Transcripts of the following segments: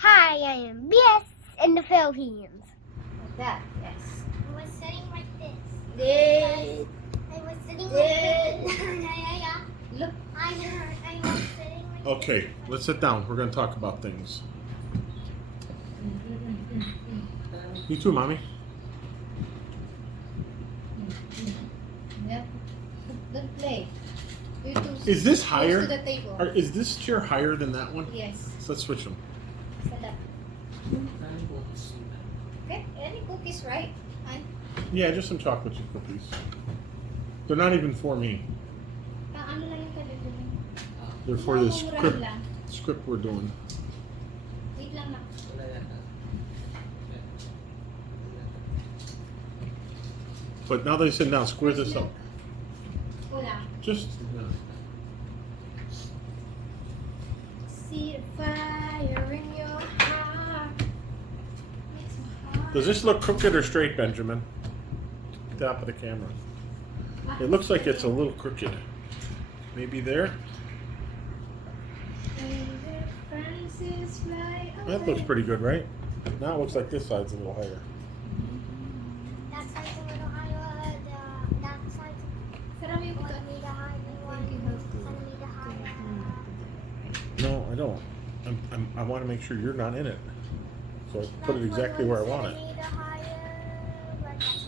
Hi, I am BS in the Philippines. Like that, yes. I was sitting like this. This. I was sitting This. like this. Yeah. Look. I was sitting like Okay, this. let's sit down. We're going to talk about things. You too, Mommy. Yep. Don't play. You two Is this close higher? to the table. Or is this chair higher than that one? Yes. So let's switch them. Set up. Okay. Any cookies, right? Fine. Yeah, just some chocolate chip cookies. They're not even for me. Ano lang yung pwede. They're for the Mura lang. script we're doing. Wait lang na. But now that you sit down, square this up. Wala. Just See the fire in your heart. Makes my heart. does this look crooked or straight, Benjamin? Top of the camera. It looks like it's a little crooked. Maybe there. That looks pretty good, right? Now it looks like this side's a little higher. That side's a little higher. That side's Sarap yung a millimeter higher. 1 centimeter higher. No, I don't. I want to make sure you're not in it. So I put it exactly where I want it. Centimeter higher, but that's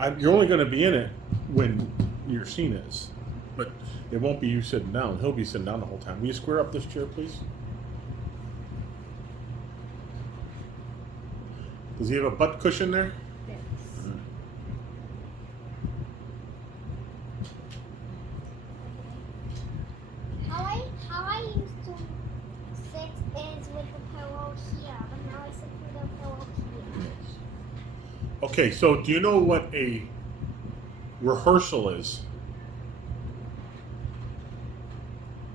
okay. You're only going to be in it when your scene is. But it won't be you sitting down. He'll be sitting down the whole time. Will you square up this chair, please? Does he have a butt cushion there? Yes. How I used to sit is with the pillow here, but now I sit with the pillow here. Okay, so do you know what a rehearsal is?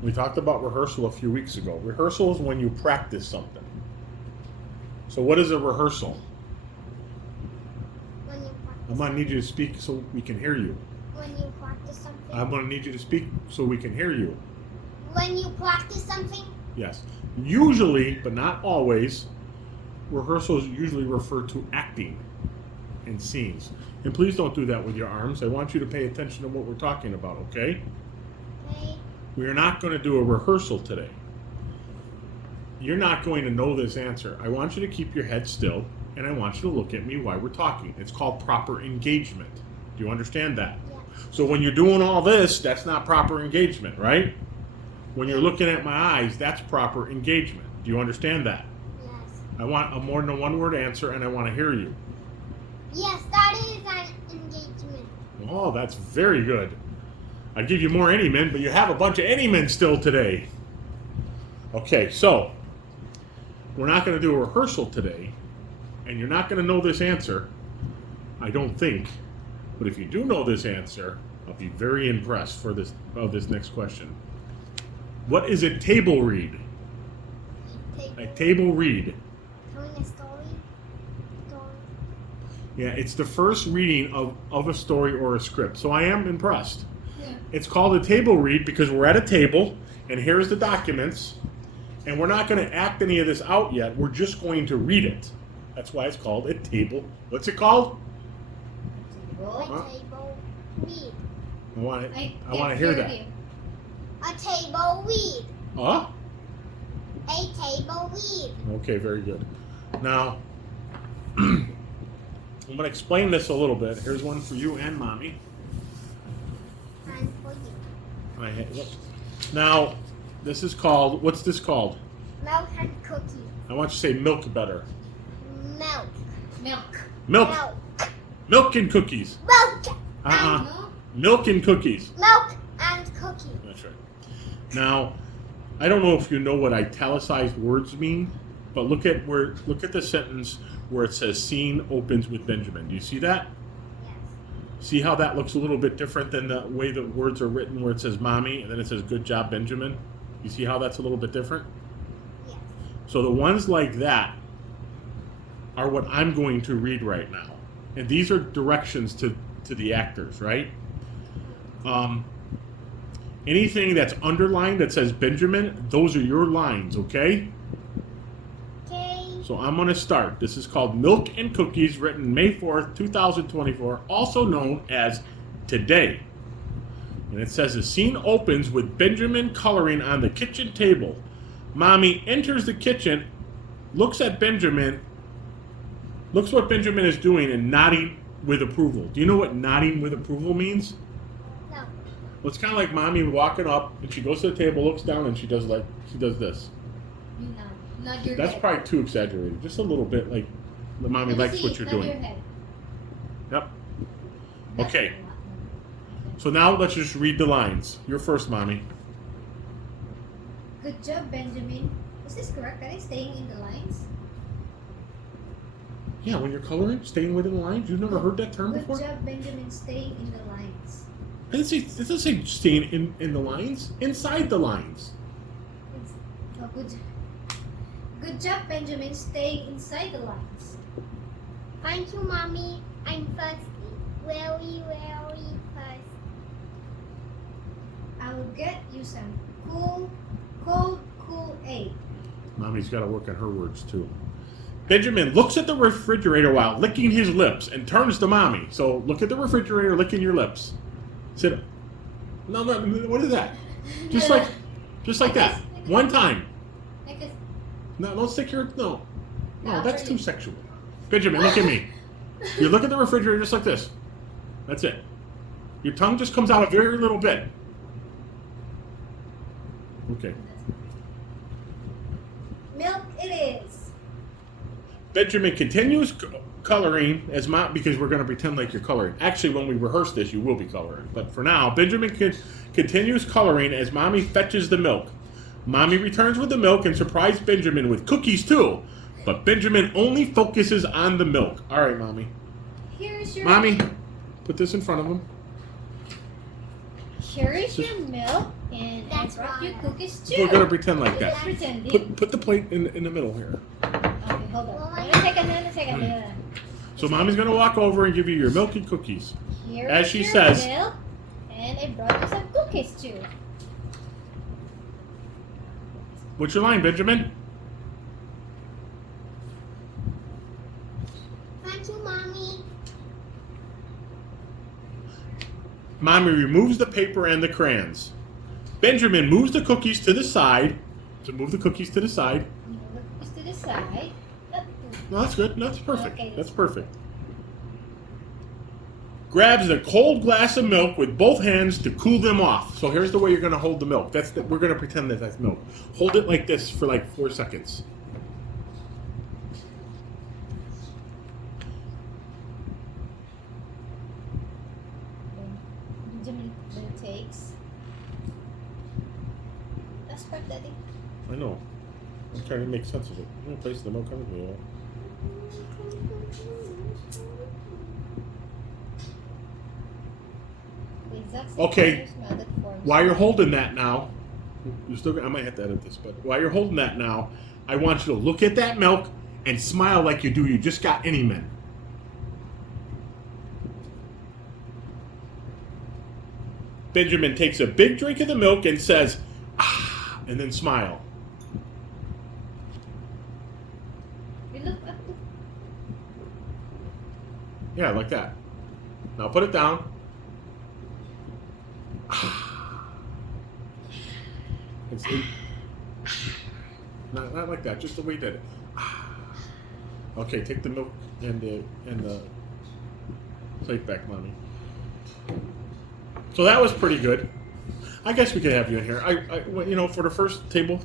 We talked about rehearsal a few weeks ago. Rehearsal is when you practice something. So what is a rehearsal? When you practice, I'm going to need you to speak so we can hear you. when you practice something. I'm going to need you to speak so we can hear you. When you practice something. Yes. Usually, but not always, rehearsals usually refer to acting and scenes. And please don't do that with your arms. I want you to pay attention to what we're talking about, okay? Okay. We are not going to do a rehearsal today. You're not going to know this answer. I want you to keep your head still, and I want you to look at me while we're talking. It's called proper engagement. Do you understand that? Yeah. So when you're doing all this, that's not proper engagement, right? When you're looking at my eyes, that's proper engagement. Do you understand that? Yes. I want a more than one word answer, and I want to hear you. Yes, that is an engagement. Oh, that's very good. I'd give you more any men, but you have a bunch of any men still today. Okay, so we're not going to do a rehearsal today, and you're not going to know this answer, I don't think. But if you do know this answer, I'll be very impressed for this next question. What is a table read? A table read. Telling a story. Yeah, it's the first reading of a story or a script. So I am impressed. Yeah. It's called a table read because we're at a table, and here's the documents, and we're not going to act any of this out yet. We're just going to read it. That's why it's called a table. What's it called? A table read. I want to can't hear that. you. A table read. Huh? A table read. Okay, very good. Now, I'm going to explain this a little bit. Here's one for you and Mommy. And for you. Now, this is called, what's this called? Milk and cookies. I want you to say milk better. Milk. Milk. Milk. Milk. Milk and cookies. Milk. No? Milk and cookies. Milk and cookies. That's right. Now, I don't know if you know what italicized words mean, but look at the sentence where it says scene opens with Benjamin. Do you see that? Yes. See how that looks a little bit different than the way the words are written where it says mommy and then it says good job Benjamin? You see how that's a little bit different? Yes. So the ones like that are what I'm going to read right now. And these are directions to the actors, right? Anything that's underlined that says Benjamin, those are your lines, okay? So I'm going to start. This is called Milk and Cookies, written May 4th, 2024, also known as Today. And it says the scene opens with Benjamin coloring on the kitchen table. Mommy enters the kitchen, looks at Benjamin, looks what Benjamin is doing, and nodding with approval. Do you know what nodding with approval means? No. Well, it's kind of like Mommy walking up, and she goes to the table, looks down, and she does this. You know, nod your That's head. probably too exaggerated. Just a little bit, like the Mommy Let me likes see, what you're nod doing. Your head. Yep. That's Okay. a lot. So now let's just read the lines. You're first, Mommy. Good job, Benjamin. Is this correct? Are they staying in the lines? Yeah, when you're coloring, staying within the lines. You've never heard that term Good before? job, Benjamin, staying in the lines. It doesn't say staying in the lines. Inside the lines. Oh, good job, Benjamin, staying inside the lines. Thank you, Mommy. I'm first. Very, very first. I will get you some cold Kool-Aid. Mommy's got to work on her words too. Benjamin looks at the refrigerator while licking his lips and turns to Mommy. So look at the refrigerator, licking your lips. Sit. No, what is that? Just like that. One time. Like this. No, don't stick your no. No, Now that's for too you. sexual. Benjamin, look at me. You look at the refrigerator just like this. That's it. Your tongue just comes out a very little bit. Okay. Milk it is. Benjamin continues coloring as because we're going to pretend like you're coloring. Actually, when we rehearse this, you will be coloring. But for now, Benjamin continues coloring as Mommy fetches the milk. Mommy returns with the milk and surprises Benjamin with cookies too. But Benjamin only focuses on the milk. All right, Mommy. Here's your Mommy, put this in front of him. Here is your milk, and That's I brought you fine. cookies too. We're going to pretend like that. Pretending. Put the plate in the middle here. Okay, hold Well, on. I- Wait a second. So Mommy's going to walk over and give you your milk and cookies. Here As is she your says- milk, and I brought you some cookies too. What's your line, Benjamin? Thank you, Mommy. Mommy removes the paper and the crayons. Benjamin moves the cookies to the side. To move the cookies to the side. Move the cookies to the side. No, that's good. That's perfect. Okay. That's perfect. Grabs a cold glass of milk with both hands to cool them off. So here's the way you're going to hold the milk. We're going to pretend that that's milk. Hold it like this for like 4 seconds. Benjamin then takes. That's part, Daddy. I know. I'm trying to make sense of it. I'm going to place the milk on the wheel. The exact Okay. same smell that forms. While you're holding that now, I might have to edit this, but while you're holding that now, I want you to look at that milk and smile like you just got any men. Benjamin takes a big drink of the milk and says, ah, and then smile. You look up. Yeah, like that. Now put it down. Not like that, just the way you did it. Okay, take the milk and the plate back, Mommy. So that was pretty good. I guess we could have you in here. For the first table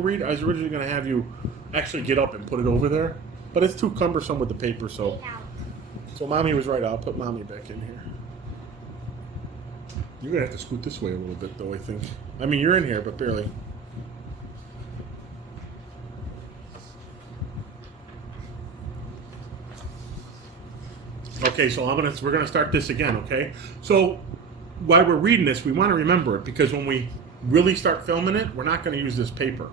read, I was originally going to have you actually get up and put it over there, but it's too cumbersome with the paper. So Mommy was right. I'll put Mommy back in here. You're gonna have to scoot this way a little bit, though. I think. I mean, you're in here, but barely. Okay, so we're gonna start this again. Okay, so while we're reading this, we want to remember it because when we really start filming it, we're not going to use this paper.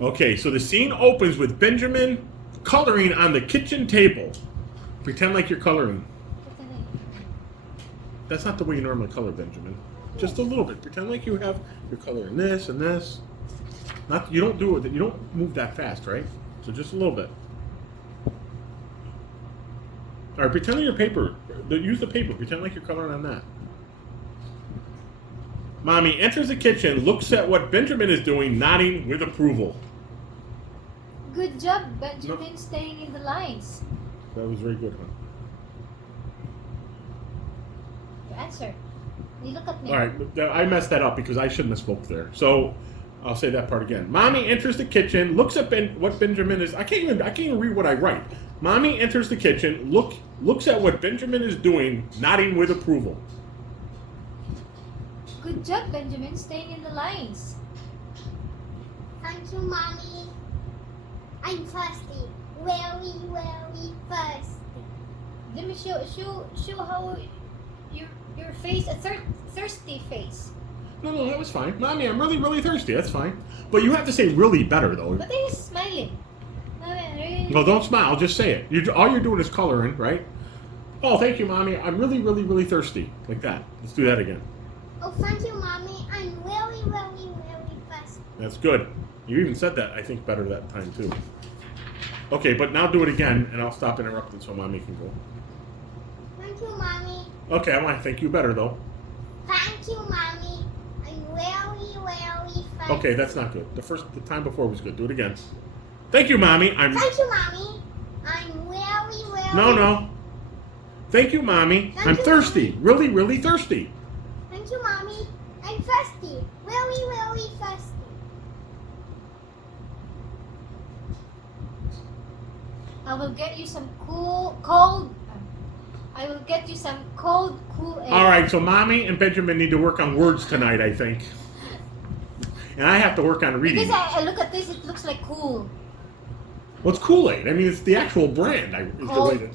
Okay, so the scene opens with Benjamin coloring on the kitchen table. Pretend like you're coloring. That's not the way you normally color, Benjamin. Just a little bit. Pretend like you're coloring this and this. Not you don't do it. You don't move that fast, right? So just a little bit. All right, pretend on your paper. Use the paper. Pretend like you're coloring on that. Mommy enters the kitchen, looks at what Benjamin is doing, nodding with approval. Good job, Benjamin, staying in the lines. That was very good, huh? Your answer. You look at me. All right, I messed that up because I shouldn't have spoke there. So I'll say that part again. Mommy enters the kitchen, looks at what Benjamin is. I can't even read what I write. Mommy enters the kitchen, looks at what Benjamin is doing, nodding with approval. Good job, Benjamin, staying in the lines. Thank you, Mommy. I'm thirsty. Very, very thirsty. Let me show how your face, a thirsty face. No, that was fine. Mommy, I'm really, really thirsty. That's fine. But you have to say really better, though. But he's smiling. No, don't smile. Just say it. All you're doing is coloring, right? Oh, thank you, Mommy. I'm really, really, really thirsty. Like that. Let's do that again. Oh, thank you, Mommy. I'm really, really, really thirsty. That's good. You even said that, I think, better that time, too. Okay, but now do it again, and I'll stop interrupting so Mommy can go. Thank you, Mommy. Okay, I want to thank you better, though. Thank you, Mommy. I'm really, really thirsty. Okay, that's not good. The time before was good. Do it again. Thank you, Mommy. Thank you, Mommy. I'm really, really... No. Thank you, Mommy. Thank I'm you, thirsty. Mommy. Really, really thirsty. Thank you, Mommy. I'm thirsty. Really, really thirsty. I will get you some cold Kool-Aid. All right, so Mommy and Benjamin need to work on words tonight, I think. And I have to work on reading. Because I look at this, it looks like cool. What's Kool-Aid? I mean, it's the actual brand. Cold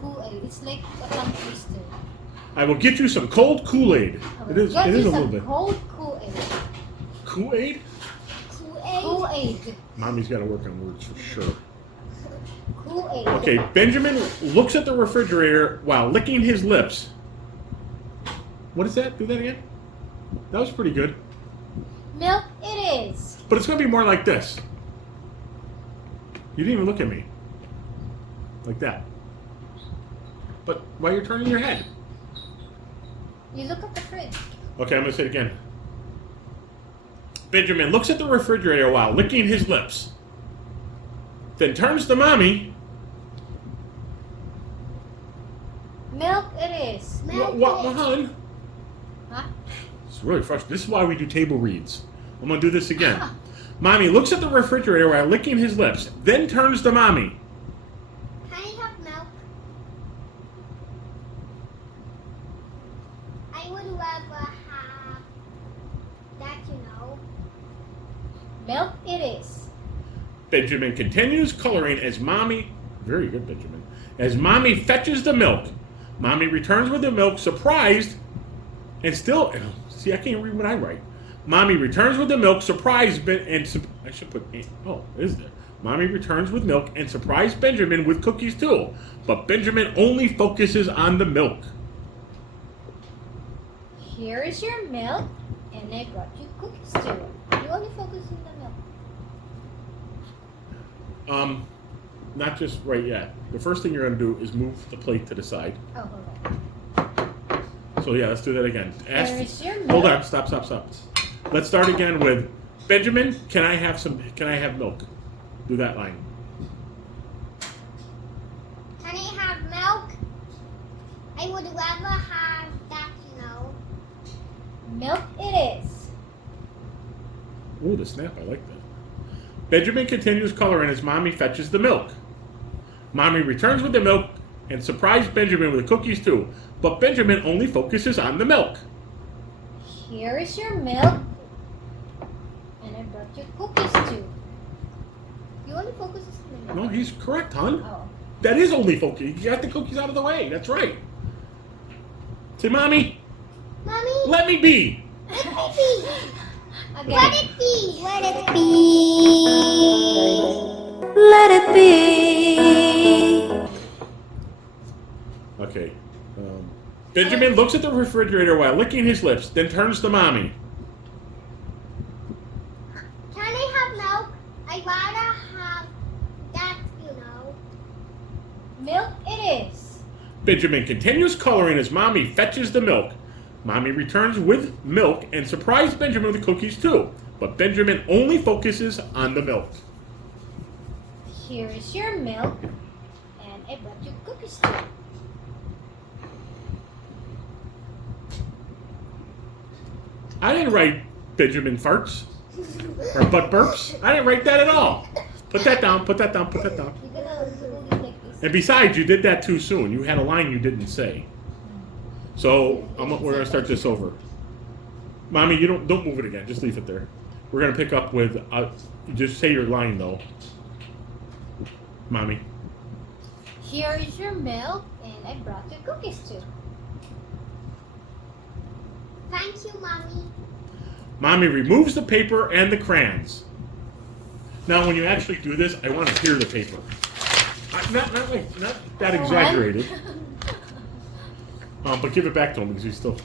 Kool-Aid. It's like a tongue twister. I will get you some cold Kool-Aid. It is a little bit. Cold Kool-Aid. Kool-Aid? Kool-Aid. Mommy's got to work on words for sure. Kool-Aid. Okay, Benjamin looks at the refrigerator while licking his lips. What is that? Do that again? That was pretty good. Milk it is. But it's going to be more like this. You didn't even look at me. Like that. But while you're turning your head. You look at the fridge. Okay, I'm going to say it again. Benjamin looks at the refrigerator while licking his lips. Then turns to Mommy. Milk it is. What, hon? Huh? It's really frustrating. This is why we do table reads. I'm going to do this again. Mommy looks at the refrigerator while licking his lips. Then turns to Mommy. Can I have milk? I would rather have that, Milk it is. Benjamin continues coloring as Mommy... Very good, Benjamin. As Mommy fetches the milk. Mommy returns with the milk, surprised, and still... See, I can't read what I write. Mommy returns with the milk, surprised... I should put... Oh, is there? Mommy returns with milk and surprised Benjamin with cookies, too. But Benjamin only focuses on the milk. Here is your milk, and I brought you cookies too. You only focus on the milk. Not just right yet. The first thing you're going to do is move the plate to the side. Oh, hold on. So yeah, let's do that again. Here is your milk. Hold on, stop. Let's start again with Benjamin. Can I have milk? Do that line. Can I have milk? I would rather have that, Milk it is. Ooh, the snap, I like that. Benjamin continues coloring as Mommy fetches the milk. Mommy returns with the milk and surprised Benjamin with cookies too, but Benjamin only focuses on the milk. Here is your milk, and I brought you cookies too. You only focus on the milk. No, he's correct, hon. Oh. That is only focus. You got the cookies out of the way. That's right. Say, Mommy, Mommy, let me be. let me be. Again. Let it be. Let it be. Let it be. Okay. Benjamin looks at the refrigerator while licking his lips, then turns to Mommy. Milk it is. Benjamin continues coloring as Mommy fetches the milk. Mommy returns with milk and surprises Benjamin with the cookies too. But Benjamin only focuses on the milk. Here is your milk, and I brought you cookies too. I didn't write Benjamin farts or butt burps. I didn't write that at all. Put that down, put that down, put that down. You're gonna hold it like this. And besides, you did that too soon. You had a line you didn't say. So we're gonna start this over. Mommy, you don't move it again. Just leave it there. We're gonna pick up with just say your line though. Mommy. Here is your milk, and I brought you cookies too. Thank you, Mommy. Mommy removes the paper and the crayons. Now, when you actually do this, I want to hear the paper. Not that exaggerated. But give it back to him because he's still.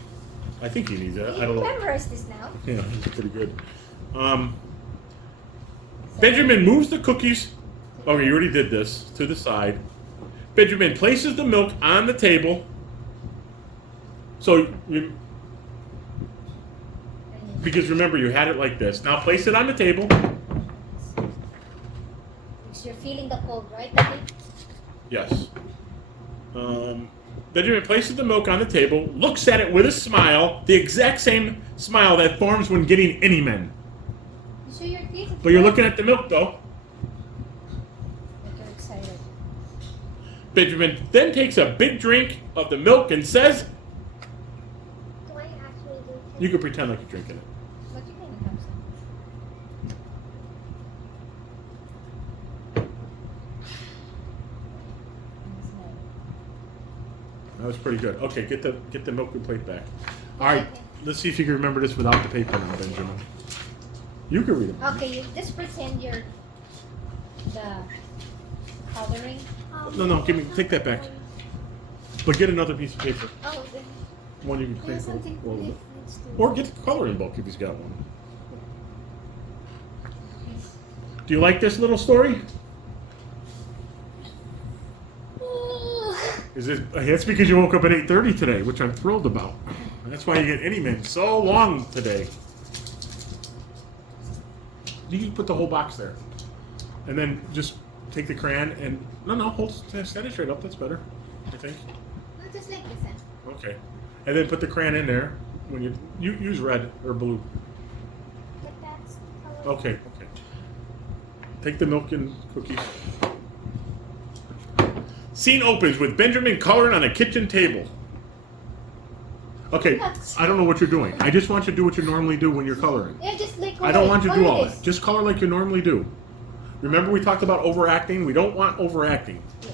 I think he needs it. I don't You know. memorize this now. Yeah, he's pretty good. Benjamin moves the cookies. Oh, you already did this to the side. Benjamin places the milk on the table. So you. Because remember, you had it like this. Now place it on the table. So you're feeling the cold, right, Daddy? Yes. Benjamin places the milk on the table, looks at it with a smile, the exact same smile that forms when getting any men. You show your teeth. But you're looking at the milk, though. You're excited. Benjamin then takes a big drink of the milk and says, Do I actually do this? you can pretend like you're drinking it. But you can have some. That was pretty good. Okay, get the milk and plate back. All right, let's see if you can remember this without the paper now, Benjamin. You can read it. Okay, you just pretend you're the coloring. No, take that back. But get another piece of paper. Oh, then One you can clean. there's something Or, needs or get the coloring book if he's got one. to. Do you like this little story? That's because you woke up at 8:30 today, which I'm thrilled about. That's why you get any men so long today. You can put the whole box there, and then just take the crayon and stand it straight up. That's better, I think. No, just like this then. Okay, and then put the crayon in there. When you use red or blue. But that's color. Okay. Take the milk and cookies. Scene opens with Benjamin coloring on a kitchen table. Okay, I don't know what you're doing. I just want you to do what you normally do when you're coloring. Yeah, just like I don't want you to do all this. that. Just color like you normally do. Remember we talked about overacting? We don't want overacting. Yeah.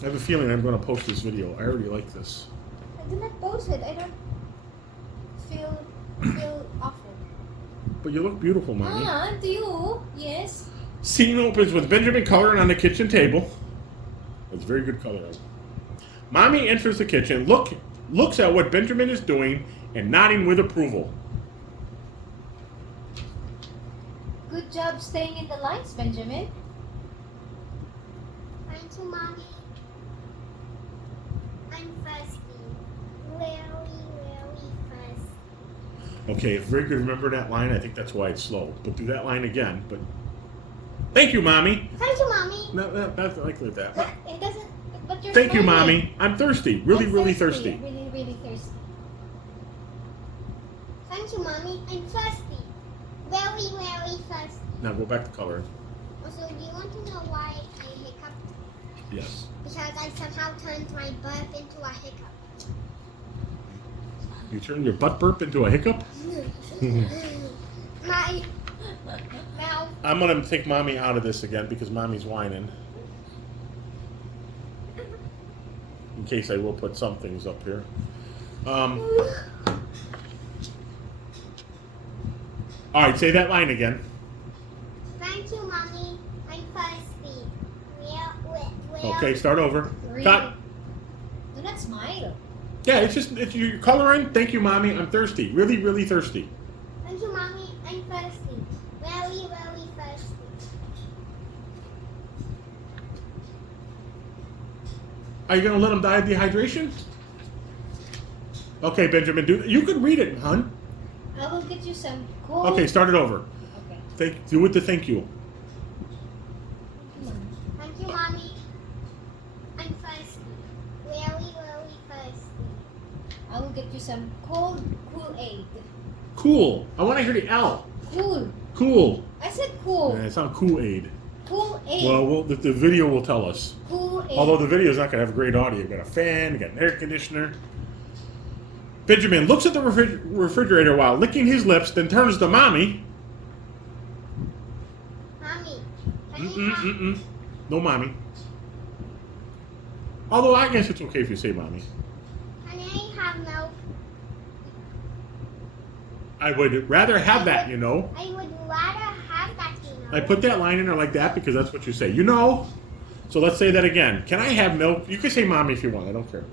I have a feeling I'm going to post this video. I already like this. I do not post it. I don't feel awful. But you look beautiful, Mommy. Do you? Yes. Scene opens with Benjamin coloring on the kitchen table. That's very good coloring. Mommy enters the kitchen, looks at what Benjamin is doing, and nodding with approval. Good job staying in the lines, Benjamin. Thank you, Mommy. I'm thirsty. Very, very thirsty. Okay, very good. Remember that line? I think that's why it's slow. But do that line again. But thank you, Mommy. Thank you, Mommy. No, not like that. It doesn't. But you're Thank you, smiling. Mommy. I'm thirsty. Really, I'm really thirsty. Really, really thirsty. Thank you, Mommy. I'm thirsty. Very, very thirsty. Now go back to coloring. Also, do you want to know why I hiccup? Yes. Because I somehow turned my burp into a hiccup. You turned your butt burp into a hiccup? My mouth. I'm going to take Mommy out of this again because Mommy's whining. In case I will put some things up here. All right, say that line again. Thank you, Mommy. I'm thirsty. Okay, start over. Really? Cut. Do not smile. Yeah, it's you're coloring. Thank you, Mommy. I'm thirsty. Really, really thirsty. Thank you, Mommy. I'm thirsty. Very, very thirsty. Are you gonna let him die of dehydration? Okay, Benjamin, you can read it, hon. I will get you some cold. Okay, start it over. Okay. Do it to thank you. Thank you, Mommy. I'm thirsty. Really, really thirsty. I will get you some cold Kool-Aid. Cool. I want to hear the L. Cool. Cool. I said cool. Yeah, it's not Kool-Aid. Kool-Aid. Well, the video will tell us. Kool-Aid. Although the video is not going to have great audio. You got a fan, you got an air conditioner. Benjamin looks at the refrigerator while licking his lips, then turns to Mommy. Mommy, can I have... No, Mommy. Although I guess it's okay if you say Mommy. Can I have milk? I would rather have that, you know. I would rather have that, you know. I put that line in there like that because that's what you say. You know. So let's say that again. Can I have milk? You can say Mommy if you want. I don't care.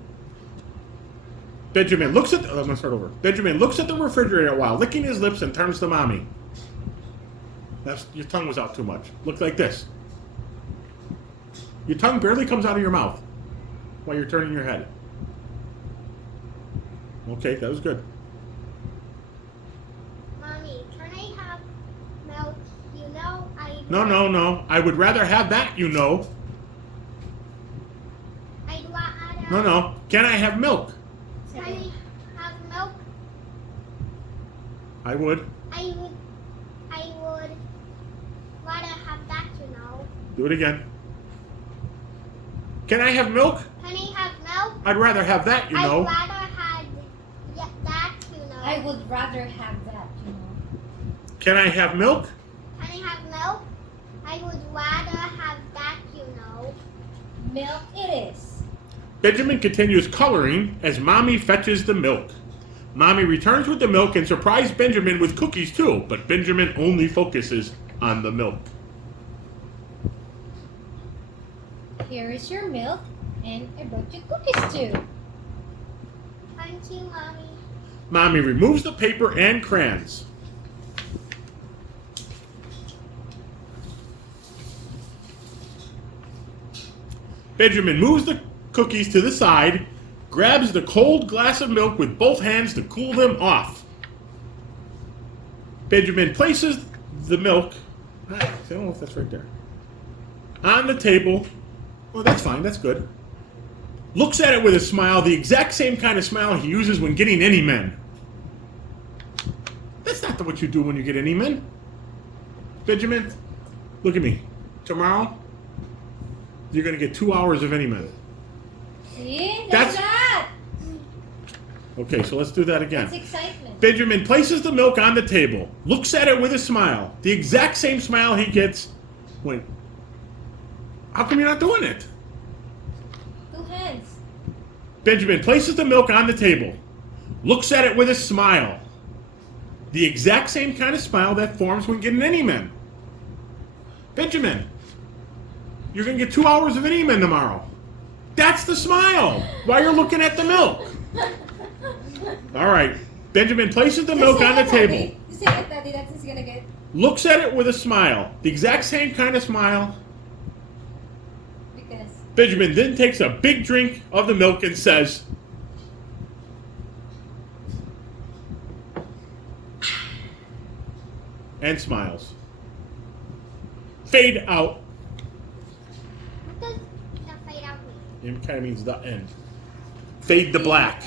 Benjamin looks at I'm going to start over. Benjamin looks at the refrigerator while licking his lips and turns to Mommy. Your tongue was out too much. Look like this. Your tongue barely comes out of your mouth while you're turning your head. Okay, that was good. Mommy, can I have milk? You know, No. I would rather have that, you know. I'd rather... No. Can I have milk? Can I have milk? I would. I would rather have that, you know. Do it again. Can I have milk? Can I have milk? I'd rather have that, you know. I'd rather have that, you know. I would rather have that, you know. Can I have milk? Can I have milk? I would rather have that, you know. Milk it is. Benjamin continues coloring as Mommy fetches the milk. Mommy returns with the milk and surprises Benjamin with cookies too, but Benjamin only focuses on the milk. Here is your milk, and I brought you cookies too. Thank you, Mommy. Mommy removes the paper and crayons. Benjamin moves the cookies to the side, grabs the cold glass of milk with both hands to cool them off. Benjamin places the milk, I don't know if that's right there, on the table. Oh, that's fine, that's good. Looks at it with a smile, the exact same kind of smile he uses when getting any men. That's not what you do when you get any men. Benjamin, look at me. Tomorrow, you're going to get 2 hours of any men. See? That's- that. Okay, so let's do that again. That's excitement. Benjamin places the milk on the table, looks at it with a smile, the exact same smile he gets when... How come you're not doing it? 2 hands. Benjamin places the milk on the table, looks at it with a smile, the exact same kind of smile that forms when getting any men. Benjamin, you're going to get 2 hours of any men tomorrow. That's the smile while you're looking at the milk. All right. Benjamin places the milk on the table. You say it, Daddy. That's what he's gonna get. Looks at it with a smile. The exact same kind of smile. Because. Benjamin then takes a big drink of the milk and says, and smiles. Fade out. What does the fade out mean? It kind of means the end. Fade to black.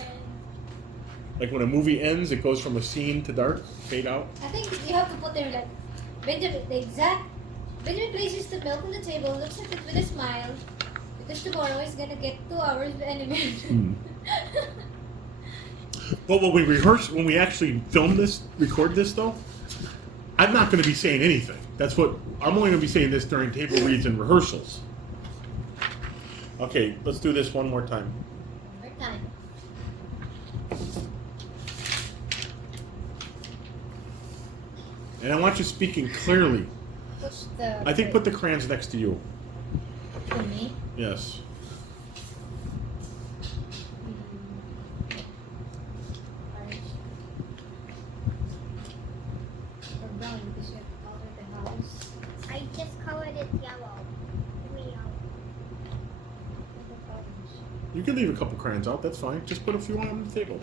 Like when a movie ends, it goes from a scene to dark. Fade out. I think you have to put there like Benjamin. Benjamin places the milk on the table, looks at it with a smile, because tomorrow he's gonna get 2 hours of animation. But when we actually film this, record this though, I'm not going to be saying anything. I'm only going to be saying this during table reads and rehearsals. Okay, let's do this one more time. One more time. And I want you speaking clearly. I think put the crayons next to you. To me. Yes. Orange. Or brown because you have to color the house. I just colored it yellow. Give me yellow. What about orange? You can leave a couple crayons out. That's fine. Just put a few on the table.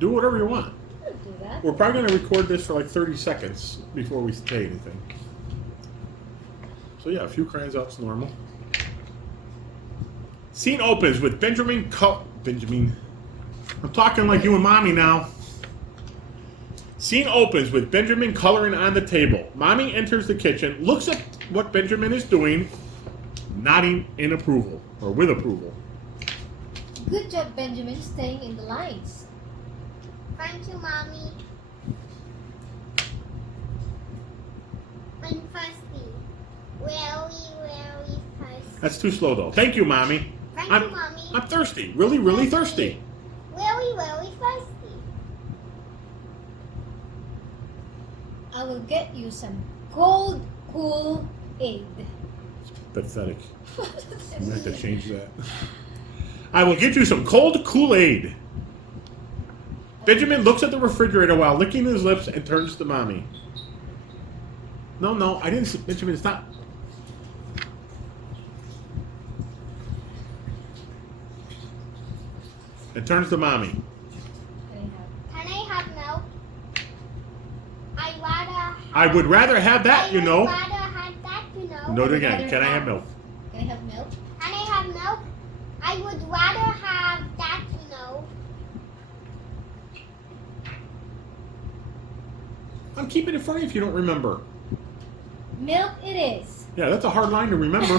Do whatever you want. I'll do that. We're probably going to record this for like 30 seconds before we say anything. So yeah, a few crayons out's normal. Scene opens with Benjamin. I'm talking like you and Mommy now. Scene opens with Benjamin coloring on the table. Mommy enters the kitchen, looks at what Benjamin is doing, nodding in approval, or with approval. Good job, Benjamin, staying in the lines. Thank you, Mommy. I'm thirsty. Very thirsty. That's too slow though. Thank you, Mommy. Thank I'm, you, Mommy. I'm thirsty. Really, really thirsty. Very thirsty. I will get you some cold, cool aid. Pathetic. I'm gonna have to change that. I will get you some cold Kool-Aid. Benjamin looks at the refrigerator while licking his lips and turns to Mommy. No, I didn't see Benjamin, stop. And turns to Mommy. Can I have milk? I would rather have that, you know. I would rather have that, you know. Note again. Can I have milk? Can I have milk? Can I have milk? I would rather have that, you know. I'm keeping it funny if you don't remember. Milk it is. Yeah, that's a hard line to remember.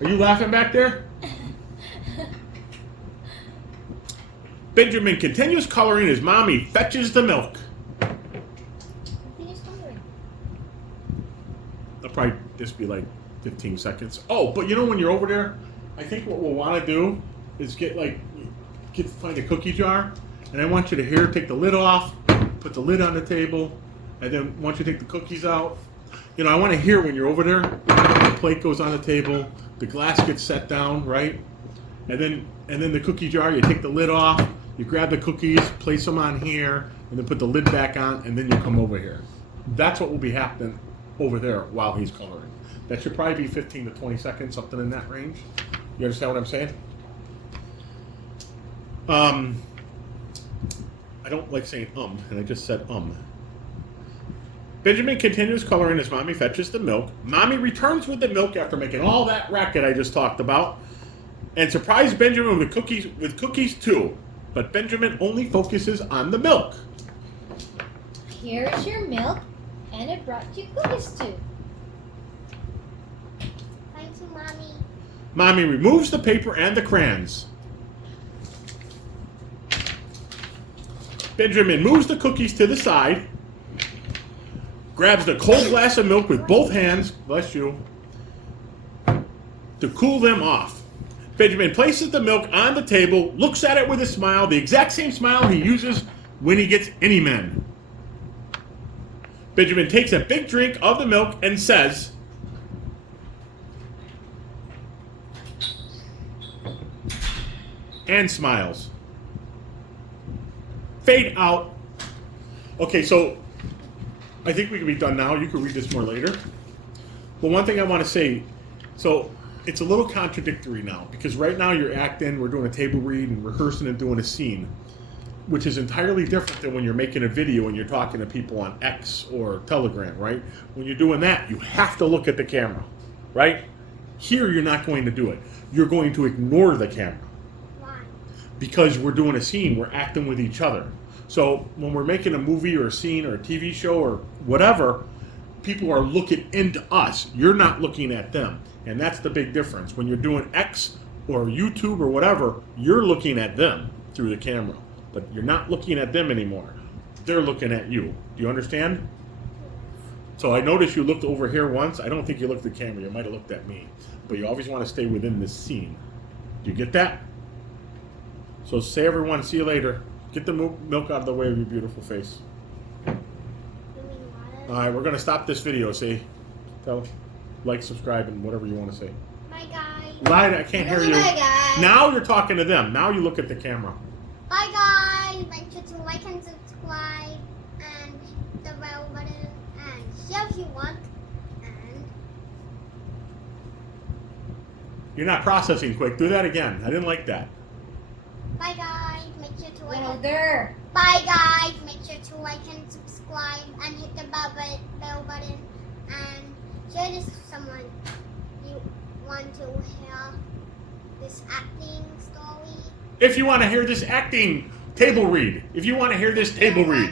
Are you laughing back there? Benjamin continues coloring as Mommy fetches the milk. Finish coloring. That'll probably just be like 15 seconds. Oh, but you know when you're over there, I think what we'll want to do is find a cookie jar, and I want you to take the lid off, put the lid on the table, and then once you take the cookies out, you know, I want to hear when you're over there, the plate goes on the table, the glass gets set down, right? And then the cookie jar, you take the lid off, you grab the cookies, place them on here, and then put the lid back on, and then you come over here. That's what will be happening over there while he's coloring. That should probably be 15 to 20 seconds, something in that range. You understand what I'm saying? I don't like saying and I just said Benjamin continues coloring as Mommy fetches the milk. Mommy returns with the milk after making all that racket I just talked about, and surprised Benjamin with cookies too. But Benjamin only focuses on the milk. Here is your milk, and I brought you cookies too. Thank you, Mommy. Mommy removes the paper and the crayons. Benjamin moves the cookies to the side, grabs the cold glass of milk with both hands, bless you, to cool them off. Benjamin places the milk on the table, looks at it with a smile, the exact same smile he uses when he gets any men. Benjamin takes a big drink of the milk and says, and smiles. Fade out. Okay, so I think we can be done now. You can read this more later. But one thing I want to say, so it's a little contradictory now, because right now you're acting, we're doing a table read and rehearsing and doing a scene, which is entirely different than when you're making a video and you're talking to people on X or Telegram, right? When you're doing that, you have to look at the camera, right? Here, you're not going to do it. You're going to ignore the camera. Why? Because we're doing a scene, we're acting with each other. So when we're making a movie or a scene or a TV show or whatever, people are looking into us. You're not looking at them. And that's the big difference. When you're doing X or YouTube or whatever, you're looking at them through the camera. But you're not looking at them anymore. They're looking at you. Do you understand? So I noticed you looked over here once. I don't think you looked at the camera. You might have looked at me. But you always want to stay within this scene. Do you get that? So say everyone, see you later. Get the milk out of the way of your beautiful face. All right, we're going to stop this video. Say, like, subscribe, and whatever you want to say. Bye, guys. Lie, I can't hear you. Bye, guys. Now you're talking to them. Now you look at the camera. Bye, guys. Make sure to like and subscribe and hit the bell button and share if you want. And You're not processing quick. Do that again. I didn't like that. Bye guys. Make sure to like. Louder. Bye guys. Make sure to like and subscribe and hit the bell button and share this with someone you want to hear this acting story. If you want to hear this acting table read, if you want to hear this table read,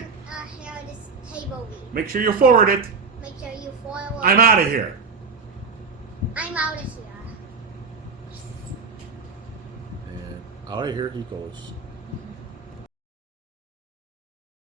Hear this table read. make sure you forward it. Make sure you follow. I'm out of here. I'm out of here. And out of here he goes.